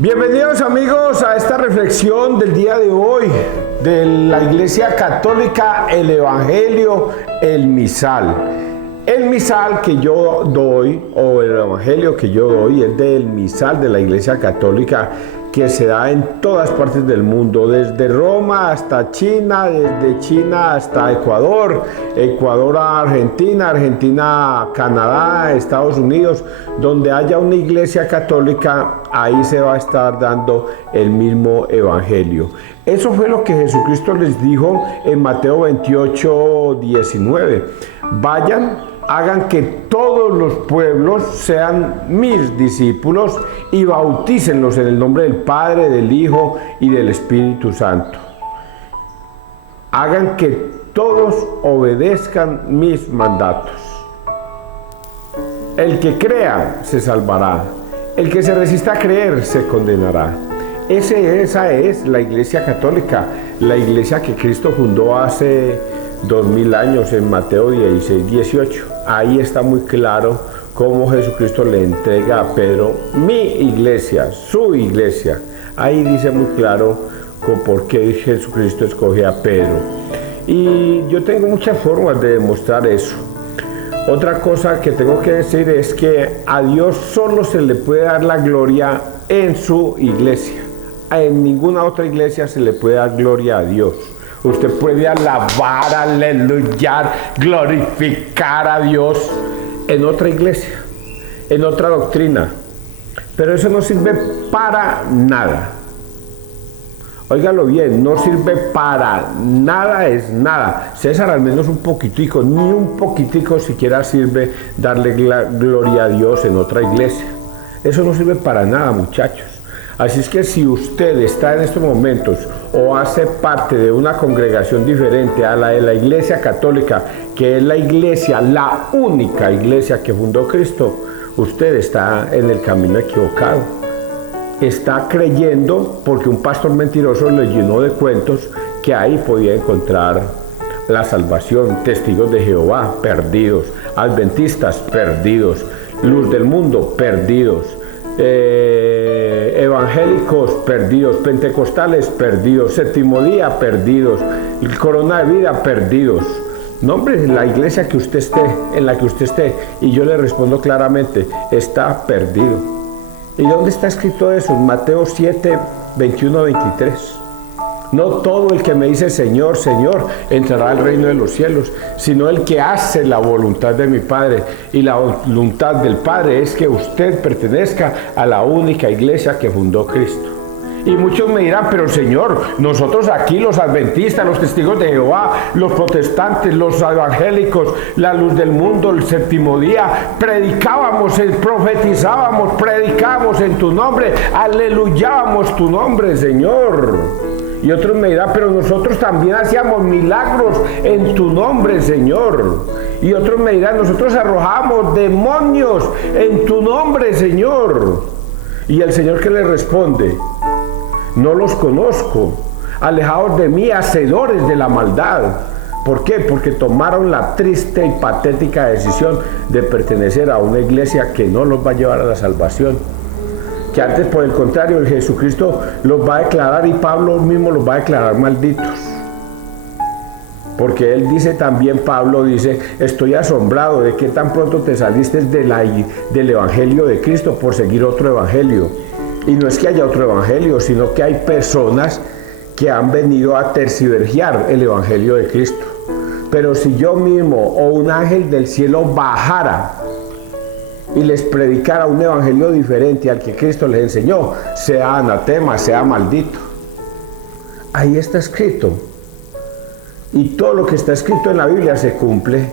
Bienvenidos amigos a esta reflexión del día de hoy de la Iglesia Católica, el Evangelio, el Misal. El Misal que yo doy, o el Evangelio que yo doy, es del Misal de la Iglesia Católica que se da en todas partes del mundo, desde Roma hasta China, desde China hasta Ecuador, Ecuador a Argentina, Argentina a Canadá, Estados Unidos, donde haya una iglesia católica, ahí se va a estar dando el mismo evangelio. Eso fue lo que Jesucristo les dijo en Mateo 28, 19. Vayan, hagan que todos los pueblos sean mis discípulos y bautícenlos en el nombre del Padre, del Hijo y del Espíritu Santo. Hagan que todos obedezcan mis mandatos. El que crea se salvará. El que se resista a creer se condenará. Esa es la Iglesia Católica, la iglesia que Cristo fundó hace 2000 años en Mateo 16, 18. Ahí está muy claro cómo Jesucristo le entrega a Pedro mi iglesia, su iglesia. Ahí dice muy claro por qué Jesucristo escoge a Pedro. Y yo tengo muchas formas de demostrar eso. Otra cosa que tengo que decir es que a Dios solo se le puede dar la gloria en su iglesia. En ninguna otra iglesia se le puede dar gloria a Dios. Usted puede alabar, aleluyar, glorificar a Dios en otra iglesia, en otra doctrina, pero eso no sirve para nada. Óigalo bien, no sirve para nada, es nada. César, al menos un poquitico, ni un poquitico siquiera sirve darle gloria a Dios en otra iglesia. Eso no sirve para nada, muchachos. Así es que si usted está en estos momentos o hace parte de una congregación diferente a la de la Iglesia Católica, que es la iglesia, la única iglesia que fundó Cristo, usted está en el camino equivocado. Está creyendo porque un pastor mentiroso le llenó de cuentos que ahí podía encontrar la salvación. Testigos de Jehová, perdidos. Adventistas, perdidos. Luz del mundo, perdidos. Evangélicos, perdidos. Pentecostales, perdidos. Séptimo día, perdidos. El Corona de Vida, perdidos. No, hombre, la iglesia que usted esté, en la que usted esté, y yo le respondo claramente, está perdido. ¿Y dónde está escrito eso? En Mateo 7, 21, 23. No todo el que me dice Señor, Señor, entrará al reino de los cielos, sino el que hace la voluntad de mi Padre. Y la voluntad del Padre es que usted pertenezca a la única iglesia que fundó Cristo. Y muchos me dirán, pero Señor, nosotros aquí los adventistas, los testigos de Jehová, los protestantes, los evangélicos, la luz del mundo, el séptimo día, predicábamos, profetizábamos, predicábamos en tu nombre, aleluyábamos tu nombre, Señor. Y otros me dirán, pero nosotros también hacíamos milagros en tu nombre, Señor. Y otros me dirán, nosotros arrojamos demonios en tu nombre, Señor. Y el Señor que le responde, no los conozco, alejados de mí, hacedores de la maldad. ¿Por qué? Porque tomaron la triste y patética decisión de pertenecer a una iglesia que no los va a llevar a la salvación. Que antes, por el contrario, el Jesucristo los va a declarar, y Pablo mismo los va a declarar malditos. Porque él dice también, Pablo dice, estoy asombrado de que tan pronto te saliste del evangelio de Cristo por seguir otro evangelio. Y no es que haya otro evangelio, sino que hay personas que han venido a tergiversar el evangelio de Cristo. Pero si yo mismo o un ángel del cielo bajara y les predicara un evangelio diferente al que Cristo les enseñó, sea anatema, sea maldito. Ahí está escrito. Y todo lo que está escrito en la Biblia se cumple.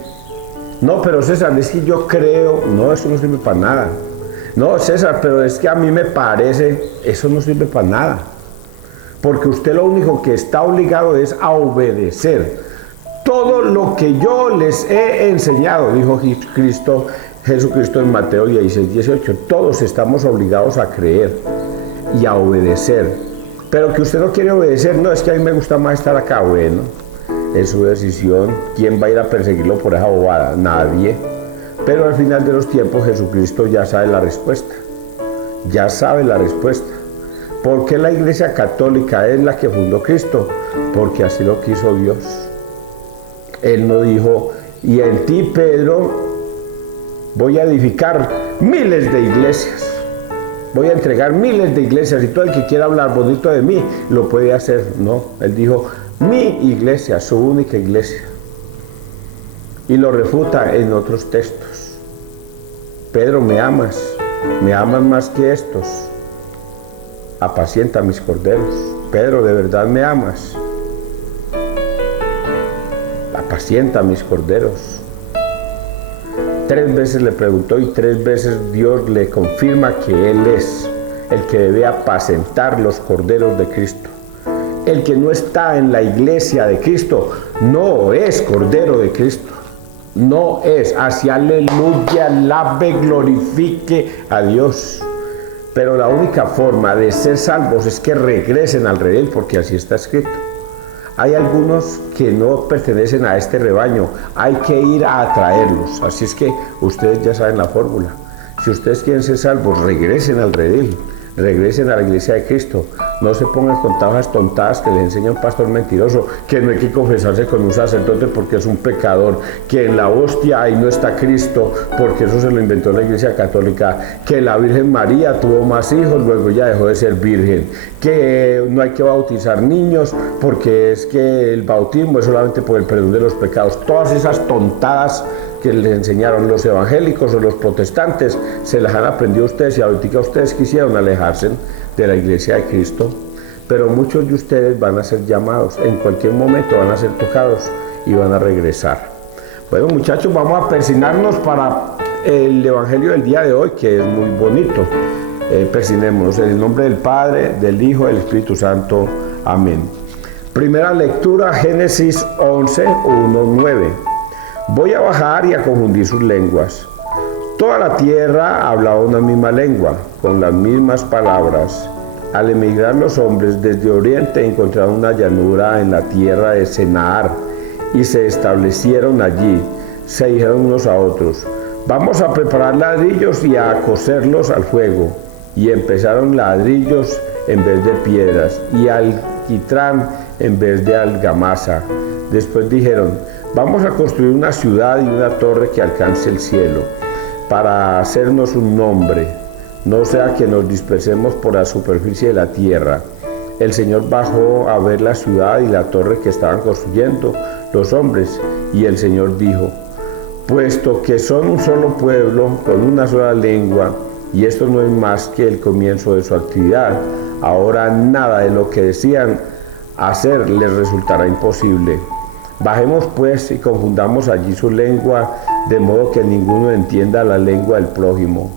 No, pero César, es que yo creo. No, eso no sirve para nada. No, César, pero es que a mí me parece. Eso no sirve para nada. Porque usted lo único que está obligado es a obedecer todo lo que yo les he enseñado, dijo Jesucristo en Mateo 16, 18. Todos estamos obligados a creer y a obedecer. Pero que usted no quiere obedecer, no, es que a mí me gusta más estar acá. Bueno, es su decisión. ¿Quién va a ir a perseguirlo por esa bobada? Nadie. Pero al final de los tiempos Jesucristo ya sabe la respuesta. Ya sabe la respuesta. ¿Por qué la Iglesia Católica es la que fundó Cristo? Porque así lo quiso Dios. Él no dijo, y en ti, Pedro, voy a edificar miles de iglesias. Voy a entregar miles de iglesias y todo el que quiera hablar bonito de mí lo puede hacer. No, él dijo, mi iglesia, su única iglesia. Y lo refuta en otros textos. Pedro, ¿me amas? ¿Me amas más que estos? Apacienta mis corderos. Pedro, ¿de verdad me amas? Apacienta mis corderos. 3 veces le preguntó y 3 veces Dios le confirma que Él es el que debe apacentar los corderos de Cristo. El que no está en la iglesia de Cristo no es cordero de Cristo. No es. Así aleluya, alabe, glorifique a Dios. Pero la única forma de ser salvos es que regresen al redil, porque así está escrito. Hay algunos que no pertenecen a este rebaño, hay que ir a atraerlos. Así es que ustedes ya saben la fórmula. Si ustedes quieren ser salvos, regresen al redil, regresen a la iglesia de Cristo. No se pongan con tajas tontadas que les enseña un pastor mentiroso, que no hay que confesarse con un sacerdote porque es un pecador, que en la hostia ahí no está Cristo, porque eso se lo inventó la Iglesia Católica, que la Virgen María tuvo más hijos, luego ya dejó de ser virgen, que no hay que bautizar niños porque es que el bautismo es solamente por el perdón de los pecados. Todas esas tontadas que les enseñaron los evangélicos o los protestantes, se las han aprendido ustedes y ahorita ustedes quisieron alejarse de la iglesia de Cristo, pero muchos de ustedes van a ser llamados, en cualquier momento van a ser tocados y van a regresar. Bueno, muchachos, vamos a persignarnos para el evangelio del día de hoy, que es muy bonito. Persignémonos en el nombre del Padre, del Hijo, del Espíritu Santo. Amén. Primera lectura, Génesis 11, 1, 9. Voy a bajar y a confundir sus lenguas. Toda la tierra hablaba una misma lengua, con las mismas palabras. Al emigrar los hombres desde Oriente encontraron una llanura en la tierra de Senaar y se establecieron allí. Se dijeron unos a otros, vamos a preparar ladrillos y a coserlos al fuego. Y empezaron ladrillos en vez de piedras y alquitrán en vez de argamasa. Después dijeron, vamos a construir una ciudad y una torre que alcance el cielo, para hacernos un nombre, no sea que nos dispersemos por la superficie de la tierra. El Señor bajó a ver la ciudad y la torre que estaban construyendo los hombres, y el Señor dijo, puesto que son un solo pueblo, con una sola lengua, y esto no es más que el comienzo de su actividad, ahora nada de lo que decían hacer les resultará imposible. Bajemos pues y confundamos allí su lengua, de modo que ninguno entienda la lengua del prójimo.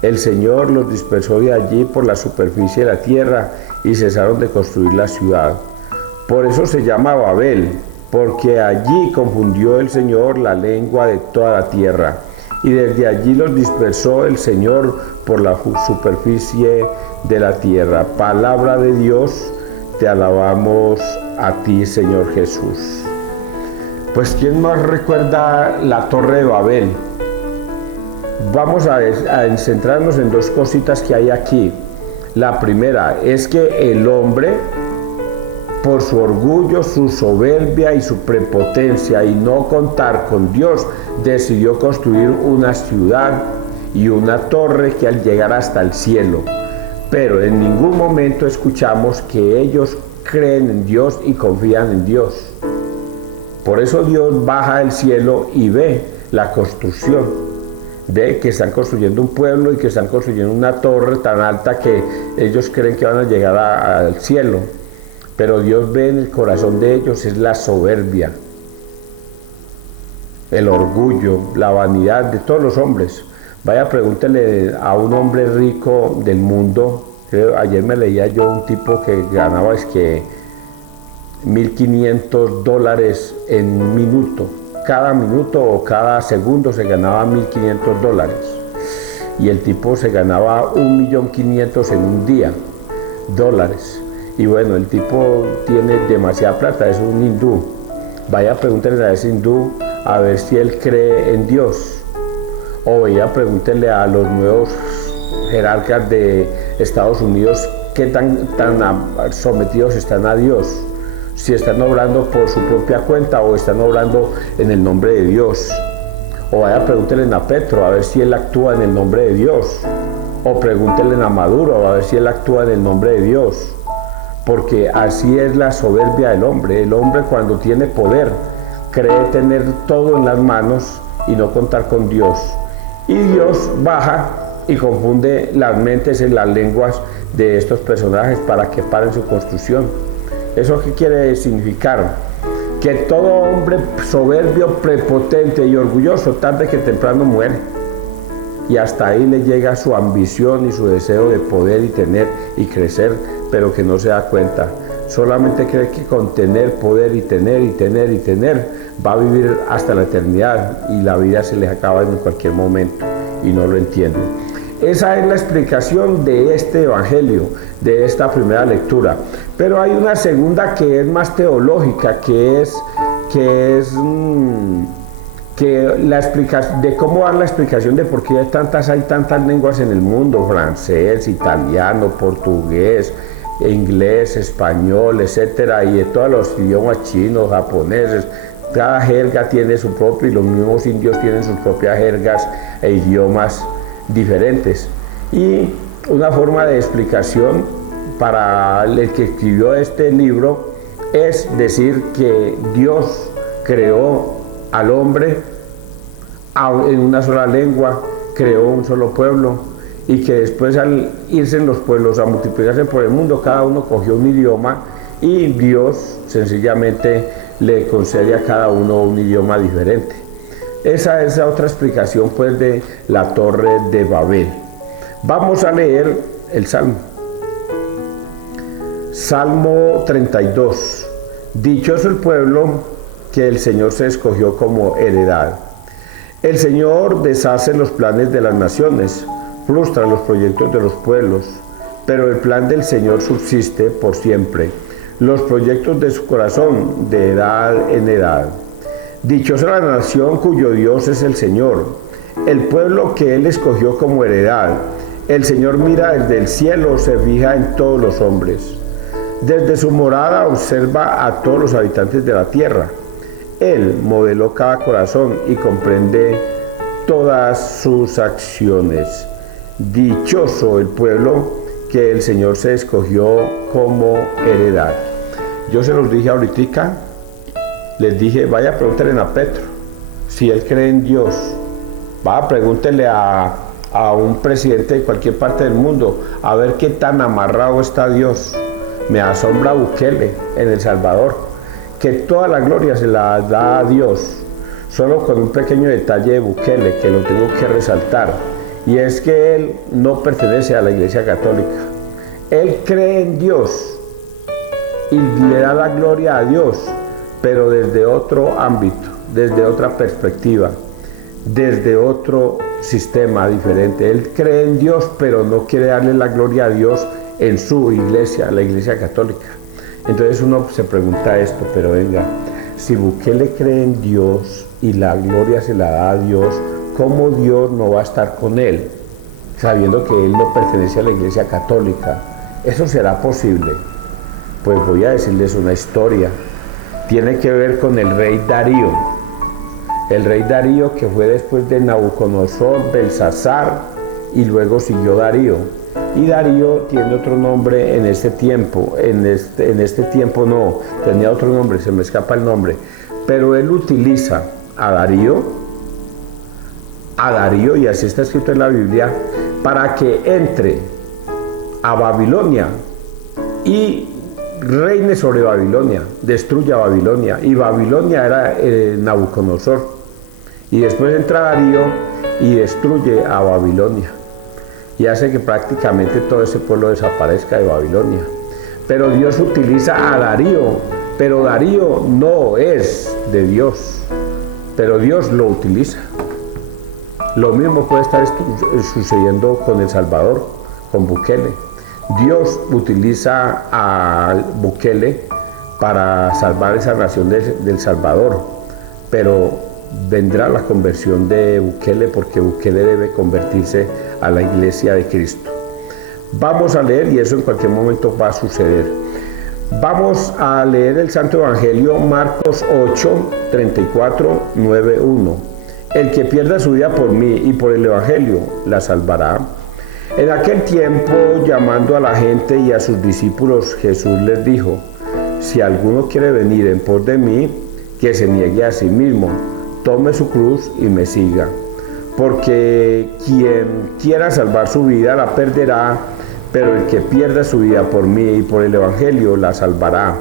El Señor los dispersó de allí por la superficie de la tierra y cesaron de construir la ciudad. Por eso se llama Babel, porque allí confundió el Señor la lengua de toda la tierra. Y desde allí los dispersó el Señor por la superficie de la tierra. Palabra de Dios, te alabamos a ti, Señor Jesús. Pues ¿quién más recuerda la Torre de Babel? Vamos a centrarnos en 2 cositas que hay aquí. La primera es que el hombre, por su orgullo, su soberbia y su prepotencia y no contar con Dios, decidió construir una ciudad y una torre que al llegar hasta el cielo. Pero en ningún momento escuchamos que ellos creen en Dios y confían en Dios. Por eso Dios baja del cielo y ve la construcción. Ve que están construyendo un pueblo y que están construyendo una torre tan alta que ellos creen que van a llegar al cielo. Pero Dios ve en el corazón de ellos es la soberbia, el orgullo, la vanidad de todos los hombres. Vaya, pregúntele a un hombre rico del mundo. Ayer me leía yo un tipo que ganaba $1.500 en un minuto. Cada minuto o cada segundo se ganaba $1.500. Y el tipo se ganaba $1.500.000 en un día, dólares. Y bueno, el tipo tiene demasiada plata, es un hindú. Vaya, pregúntele a ese hindú a ver si él cree en Dios. O vaya, pregúntele a los nuevos jerarcas de Estados Unidos qué tan sometidos están a Dios, si están obrando por su propia cuenta o están obrando en el nombre de Dios. O vaya, pregúntenle a Petro a ver si él actúa en el nombre de Dios, o pregúntenle a Maduro a ver si él actúa en el nombre de Dios, porque así es la soberbia del hombre. El hombre, cuando tiene poder, cree tener todo en las manos y no contar con Dios, y Dios baja y confunde las mentes en las lenguas de estos personajes para que paren su construcción. ¿Eso qué quiere significar? Que todo hombre soberbio, prepotente y orgulloso, tarde que temprano muere, y hasta ahí le llega su ambición y su deseo de poder y tener y crecer, pero que no se da cuenta. Solamente cree que con tener poder y tener y tener y tener va a vivir hasta la eternidad, y la vida se les acaba en cualquier momento y no lo entienden. Esa es la explicación de este evangelio, de esta primera lectura. Pero hay una segunda que es más teológica, que la explicación de cómo dar la explicación de por qué hay tantas lenguas en el mundo: francés, italiano, portugués, inglés, español, etcétera, y de todos los idiomas chinos, japoneses. Cada jerga tiene su propio, y los mismos indios tienen sus propias jergas e idiomas diferentes. Y una forma de explicación para el que escribió este libro es decir que Dios creó al hombre en una sola lengua, creó un solo pueblo, y que después, al irse en los pueblos a multiplicarse por el mundo, cada uno cogió un idioma, y Dios sencillamente le concede a cada uno un idioma diferente. Esa es la otra explicación, pues, de la Torre de Babel. Vamos a leer el Salmo. Salmo 32. Dichoso el pueblo que el Señor se escogió como heredad. El Señor deshace los planes de las naciones, frustra los proyectos de los pueblos, pero el plan del Señor subsiste por siempre, los proyectos de su corazón de edad en edad. Dichosa la nación cuyo Dios es el Señor, el pueblo que Él escogió como heredad. El Señor mira desde el cielo, se fija en todos los hombres. Desde su morada observa a todos los habitantes de la tierra. Él modeló cada corazón y comprende todas sus acciones. Dichoso el pueblo que el Señor se escogió como heredad. Yo se los dije ahorita. Les dije, vaya, pregúntenle a Petro si él cree en Dios. Vaya, pregúntenle a un presidente de cualquier parte del mundo a ver qué tan amarrado está Dios. Me asombra Bukele en El Salvador, que toda la gloria se la da a Dios, solo con un pequeño detalle de Bukele que lo tengo que resaltar, y es que él no pertenece a la Iglesia Católica. Él cree en Dios y le da la gloria a Dios, pero desde otro ámbito, desde otra perspectiva, desde otro sistema diferente. Él cree en Dios, pero no quiere darle la gloria a Dios en su iglesia, la Iglesia Católica. Entonces uno se pregunta esto, pero venga, si Bukele cree en Dios y la gloria se la da a Dios, ¿cómo Dios no va a estar con él, sabiendo que él no pertenece a la Iglesia Católica? ¿Eso será posible? Pues voy a decirles una historia. Tiene que ver con el rey Darío. El rey Darío, que fue después de Nabucodonosor, Belsasar, y luego siguió Darío. Y Darío tiene otro nombre en este tiempo. En este tiempo no, tenía otro nombre, se me escapa el nombre. Pero él utiliza a Darío, y así está escrito en la Biblia, para que entre a Babilonia y reine sobre Babilonia, destruya Babilonia, y Babilonia era Nabucodonosor, y después entra Darío y destruye a Babilonia y hace que prácticamente todo ese pueblo desaparezca de Babilonia. Pero Dios utiliza a Darío, pero Darío no es de Dios, pero Dios lo utiliza. Lo mismo puede estar sucediendo con El Salvador, con Bukele. Dios utiliza a Bukele para salvar esa nación del Salvador, pero vendrá la conversión de Bukele, porque Bukele debe convertirse a la Iglesia de Cristo. Vamos a leer, y eso en cualquier momento va a suceder. Vamos a leer el Santo Evangelio, Marcos 8, 34, 9, 1. El que pierda su vida por mí y por el Evangelio, la salvará. En aquel tiempo, llamando a la gente y a sus discípulos, Jesús les dijo: si alguno quiere venir en pos de mí, que se niegue a sí mismo, tome su cruz y me siga. Porque quien quiera salvar su vida la perderá, pero el que pierda su vida por mí y por el Evangelio la salvará.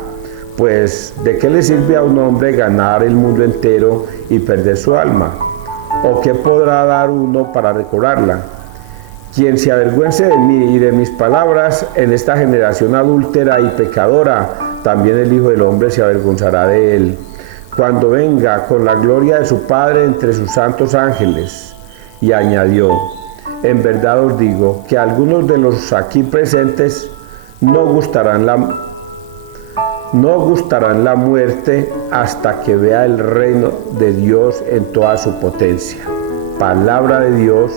Pues, ¿de qué le sirve a un hombre ganar el mundo entero y perder su alma? ¿O qué podrá dar uno para recobrarla? Quien se avergüence de mí y de mis palabras en esta generación adúltera y pecadora, también el Hijo del Hombre se avergonzará de él, cuando venga con la gloria de su Padre entre sus santos ángeles. Y añadió: en verdad os digo que algunos de los aquí presentes no gustarán la muerte hasta que vea el reino de Dios en toda su potencia. Palabra de Dios.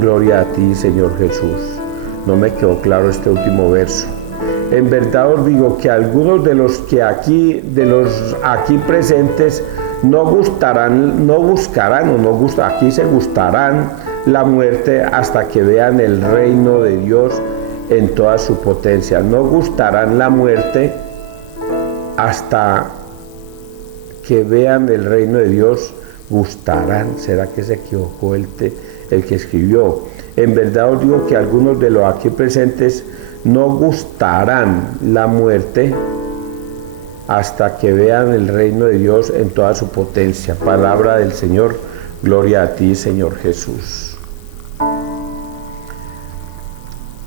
Gloria a ti, Señor Jesús. No me quedó claro este último verso. En verdad os digo que algunos de los aquí presentes gustarán la muerte hasta que vean el reino de Dios en toda su potencia. No gustarán la muerte hasta que vean el reino de Dios. Gustarán. ¿Será que se equivocó el que escribió? En verdad os digo que algunos de los aquí presentes no gustarán la muerte hasta que vean el reino de Dios en toda su potencia. Palabra del Señor. Gloria a ti, Señor Jesús.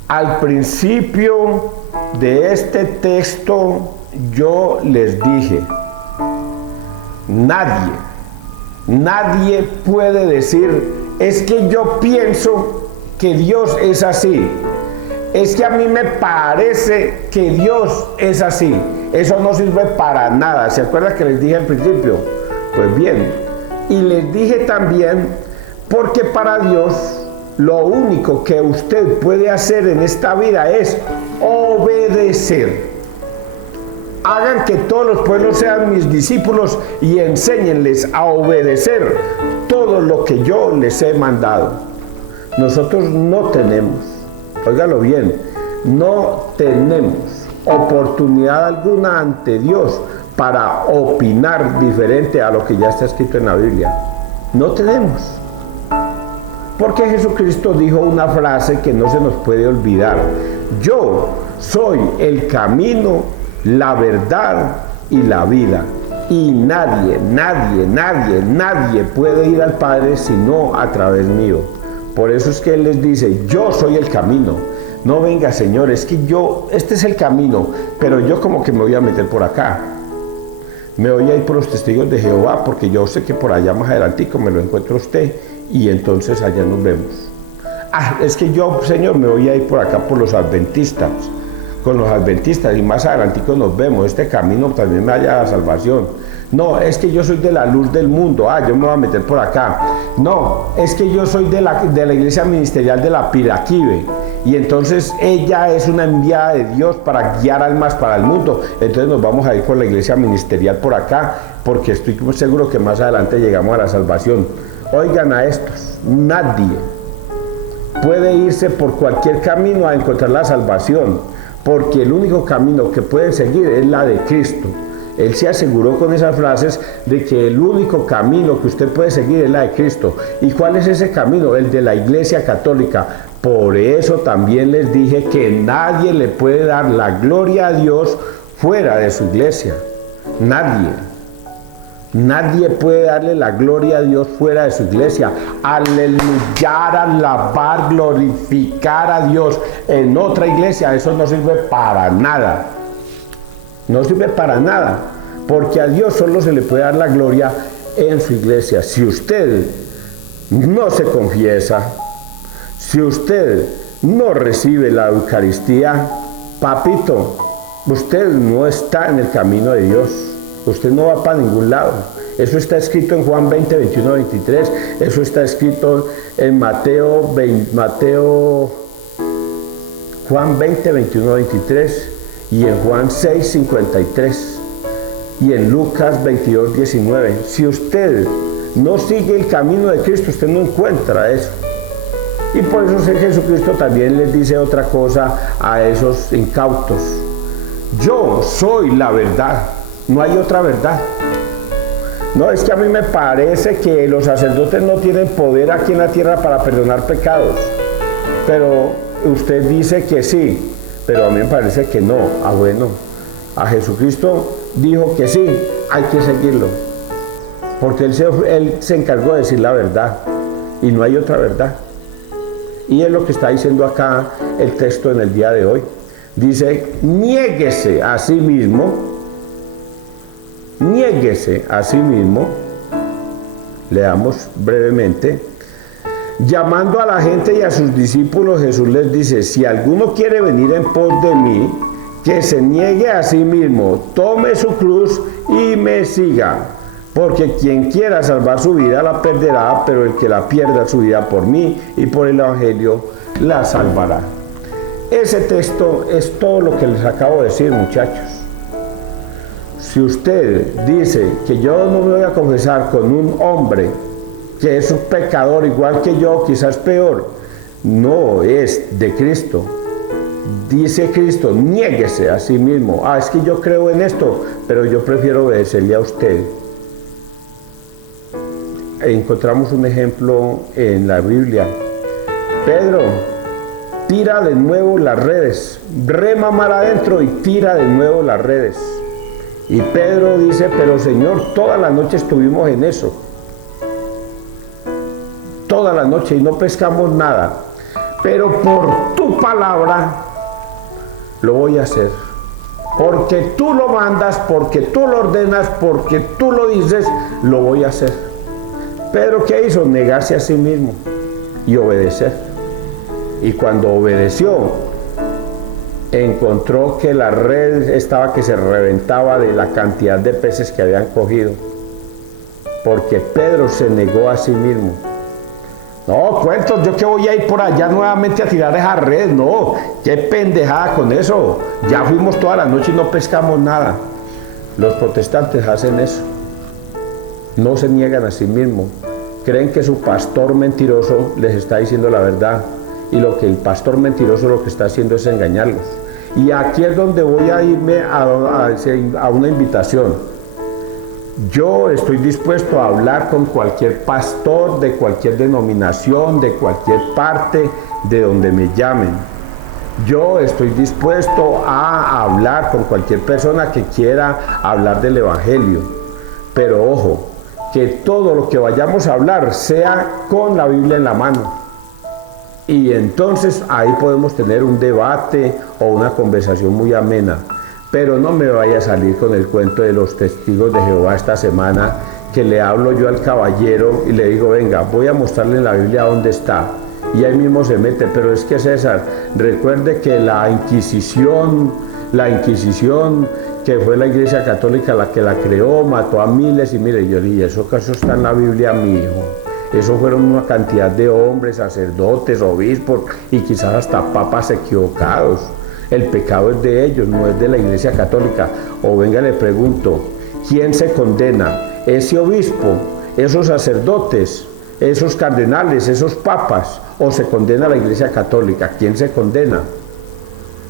Al principio de este texto yo les dije: nadie puede decir: es que yo pienso que Dios es así, es que a mí me parece que Dios es así. Eso no sirve para nada. ¿Se acuerdan que les dije al principio? Pues bien, y les dije también, porque para Dios lo único que usted puede hacer en esta vida es obedecer. Hagan que todos los pueblos sean mis discípulos y enséñenles a obedecer todo lo que yo les he mandado. Nosotros no tenemos, óigalo bien, no tenemos oportunidad alguna ante Dios para opinar diferente a lo que ya está escrito en la Biblia. No tenemos. Porque Jesucristo dijo una frase que no se nos puede olvidar: yo soy el camino, la verdad y la vida. Y nadie puede ir al Padre sino a través mío. Por eso es que Él les dice: yo soy el camino. No venga, Señor, es que este es el camino, pero yo como que me voy a meter por acá. Me voy a ir por los testigos de Jehová, porque yo sé que por allá más adelantico me lo encuentro usted, y entonces allá nos vemos. Es que yo, Señor, me voy a ir por acá por los adventistas, con los adventistas, y más adelantico nos vemos. Este camino también me halla a la salvación. No, es que yo soy de la luz del mundo. Yo me voy a meter por acá. No, es que yo soy de la iglesia ministerial de la Piraquive. Y entonces ella es una enviada de Dios para guiar almas para el mundo. Entonces nos vamos a ir por la iglesia ministerial por acá, porque estoy seguro que más adelante llegamos a la salvación. Oigan a estos: nadie puede irse por cualquier camino a encontrar la salvación, porque el único camino que pueden seguir es la de Cristo. Él se aseguró con esas frases de que el único camino que usted puede seguir es la de Cristo. ¿Y cuál es ese camino? El de la Iglesia Católica. Por eso también les dije que nadie le puede dar la gloria a Dios fuera de su iglesia. Nadie puede darle la gloria a Dios fuera de su iglesia. Aleluyar, alabar, glorificar a Dios en otra iglesia, eso no sirve para nada. No sirve para nada, porque a Dios solo se le puede dar la gloria en su iglesia. Si usted no se confiesa, si usted no recibe la Eucaristía, papito, usted no está en el camino de Dios. Usted no va para ningún lado. Eso está escrito en Juan 20, 21, 23. Eso está escrito en Mateo Juan 20, 21, 23 y en Juan 6, 53 y en Lucas 22, 19. Si usted no sigue el camino de Cristo, usted no encuentra eso. Y por eso Jesucristo también les dice otra cosa a esos incautos. Yo soy la verdad, no hay otra verdad. No, es que a mí me parece que los sacerdotes no tienen poder aquí en la tierra para perdonar pecados. Pero usted dice que sí, pero a mí me parece que no. Ah, bueno, a Jesucristo dijo que sí, hay que seguirlo. Porque él se encargó de decir la verdad y no hay otra verdad. Y es lo que está diciendo acá el texto en el día de hoy. Dice, niéguese a sí mismo. Niéguese a sí mismo, leamos brevemente, llamando a la gente y a sus discípulos, Jesús les dice, si alguno quiere venir en pos de mí, que se niegue a sí mismo, tome su cruz y me siga, porque quien quiera salvar su vida la perderá, pero el que la pierda su vida por mí y por el Evangelio la salvará. Ese texto es todo lo que les acabo de decir, muchachos. Si usted dice que yo no me voy a confesar con un hombre que es un pecador igual que yo, quizás peor, no es de Cristo. Dice Cristo, niéguese a sí mismo. Ah, es que yo creo en esto, pero yo prefiero obedecerle a usted. Encontramos un ejemplo en la Biblia. Pedro tira de nuevo las redes, rema mar adentro y tira de nuevo las redes. Y Pedro dice, pero Señor, toda la noche estuvimos en eso. Toda la noche y no pescamos nada. Pero por tu palabra lo voy a hacer. Porque tú lo mandas, porque tú lo ordenas, porque tú lo dices, lo voy a hacer. Pedro, ¿qué hizo? Negarse a sí mismo y obedecer. Y cuando obedeció, encontró que la red estaba que se reventaba de la cantidad de peces que habían cogido, porque Pedro se negó a sí mismo. No, cuentos, yo que voy a ir por allá nuevamente a tirar esa red, no, qué pendejada con eso, ya fuimos toda la noche y no pescamos nada. Los protestantes hacen eso, no se niegan a sí mismos, creen que su pastor mentiroso les está diciendo la verdad, y lo que el pastor mentiroso lo que está haciendo es engañarlos. Y aquí es donde voy a irme a una invitación. Yo estoy dispuesto a hablar con cualquier pastor de cualquier denominación, de cualquier parte, de donde me llamen. Yo estoy dispuesto a hablar con cualquier persona que quiera hablar del Evangelio. Pero ojo, que todo lo que vayamos a hablar sea con la Biblia en la mano. Y entonces ahí podemos tener un debate o una conversación muy amena. Pero no me vaya a salir con el cuento de los testigos de Jehová esta semana, que le hablo yo al caballero y le digo, venga, voy a mostrarle en la Biblia dónde está. Y ahí mismo se mete, pero es que César, recuerde que la Inquisición, que fue la Iglesia Católica la que la creó, mató a miles y miles. Y yo dije, ¿eso acaso está en la Biblia, mi hijo? Eso fueron una cantidad de hombres, sacerdotes, obispos y quizás hasta papas equivocados. El pecado es de ellos, no es de la Iglesia Católica. O venga, le pregunto, ¿quién se condena? ¿Ese obispo, esos sacerdotes, esos cardenales, esos papas? ¿O se condena la Iglesia Católica? ¿Quién se condena?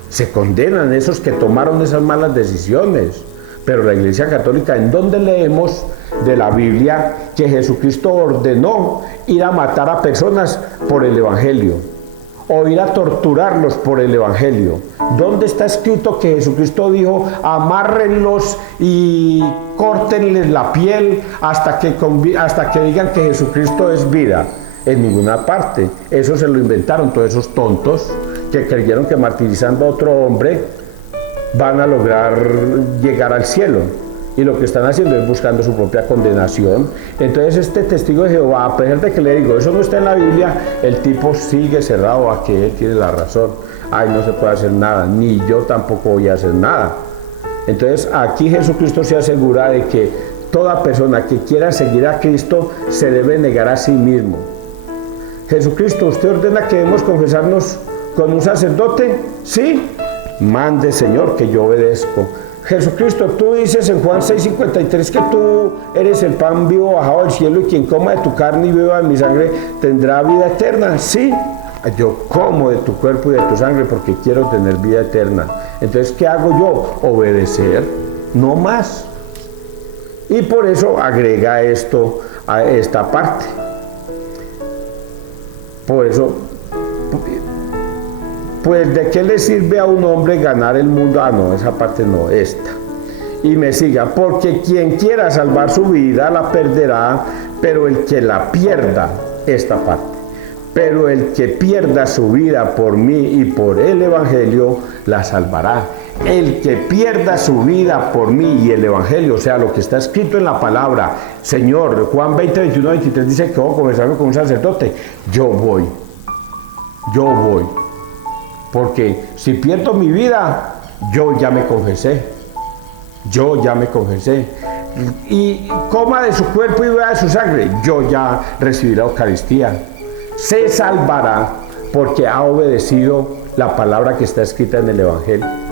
Se condenan esos que tomaron esas malas decisiones. Pero la Iglesia Católica, ¿en dónde leemos de la Biblia que Jesucristo ordenó ir a matar a personas por el Evangelio? O ir a torturarlos por el Evangelio. ¿Dónde está escrito que Jesucristo dijo, amárrenlos y córtenles la piel hasta que digan que Jesucristo es vida? En ninguna parte. Eso se lo inventaron todos esos tontos que creyeron que martirizando a otro hombre van a lograr llegar al cielo, y lo que están haciendo es buscando su propia condenación. Entonces este testigo de Jehová, a pesar de que le digo, eso no está en la Biblia, el tipo sigue cerrado a que él tiene la razón. Ay, no se puede hacer nada, ni yo tampoco voy a hacer nada. Entonces aquí Jesucristo se asegura de que toda persona que quiera seguir a Cristo se debe negar a sí mismo. Jesucristo, usted ordena que debemos confesarnos con un sacerdote? Sí, mande, Señor, que yo obedezco. Jesucristo, tú dices en Juan 6:53 que tú eres el pan vivo bajado del cielo y quien coma de tu carne y beba de mi sangre tendrá vida eterna. Sí, yo como de tu cuerpo y de tu sangre porque quiero tener vida eterna. Entonces, ¿qué hago yo? Obedecer, no más. Y por eso agrega esto a esta parte. Por eso, pues ¿de qué le sirve a un hombre ganar el mundo? Ah, no, esa parte no, esta. Y me siga, porque quien quiera salvar su vida la perderá, pero el que la pierda, esta parte, pero el que pierda su vida por mí y por el Evangelio, la salvará. El que pierda su vida por mí y el Evangelio, o sea, lo que está escrito en la palabra, Señor, Juan 20, 21, 23 dice que voy a conversarme con un sacerdote. Yo voy. Porque si pierdo mi vida, yo ya me confesé. Y coma de su cuerpo y beba de su sangre, yo ya recibí la Eucaristía. Se salvará porque ha obedecido la palabra que está escrita en el Evangelio.